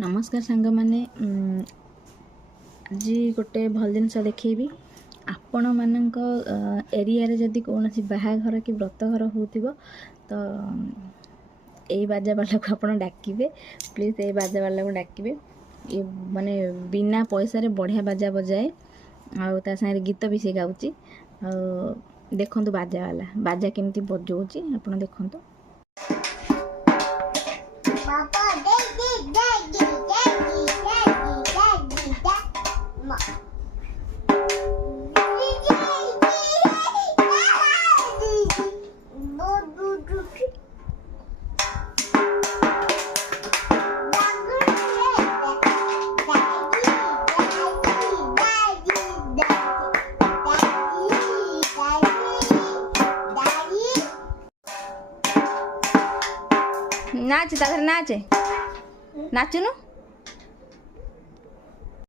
नमस्कार सांग मैंने आज गोटे भल जिन देखी आपण मान एरिया जदि कौन बाहाघर कि व्रतघर हो तो यही बाजा वाला को आप डाकिबे प्लीज ये बाजा वाला को डाकिबे ये माने बिना पैसा बढ़िया बाजा बजाए आ सारे गीत भी से गाँची देखु बाजा वाला बाजा केमती बजाऊँगी आप देखु नाच नाच नाचुनु